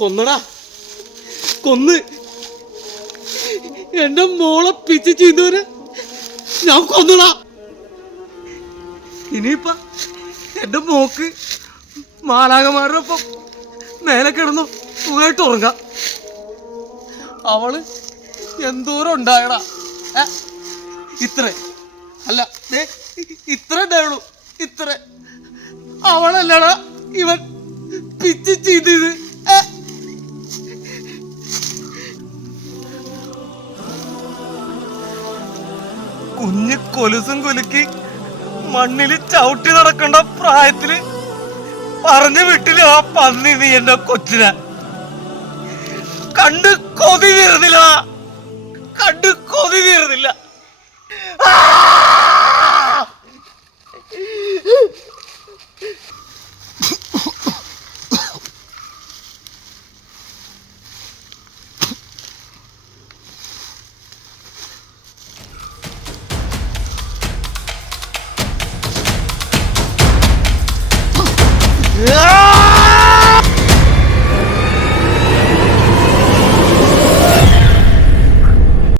കൊന്നടാ, കൊന്ന് എന്റെ മോളെ പിച്ച് ചെയ്യുന്നവര് ഞാൻ കൊന്നടാ. ഇനിയിപ്പ എന്റെ മോക്ക് മാലാകമാരുടെ ഒപ്പം മേലെ കിടന്നു സുഖമായിട്ട് ഉറങ്ങാം. അവള് എന്തോരം ഉണ്ടായടാ. ഇത്ര അല്ല, ഇത്ര ഉണ്ടായുള്ളൂ, ഇത്ര. അവളല്ലടാ ഇവൻ പിച്ച് ചെയ്തത്. കുഞ്ഞ് കൊലുസും കുലുക്കി മണ്ണില് ചവിട്ടി നടക്കേണ്ട പ്രായത്തില് പറഞ്ഞു വിട്ടില്ല ആ പന്നി നീ എന്റെ കൊച്ചിനെ. കണ്ട് കൊതി തീർന്നില്ല, കണ്ട് കൊതി തീർന്നില്ല. Yeah!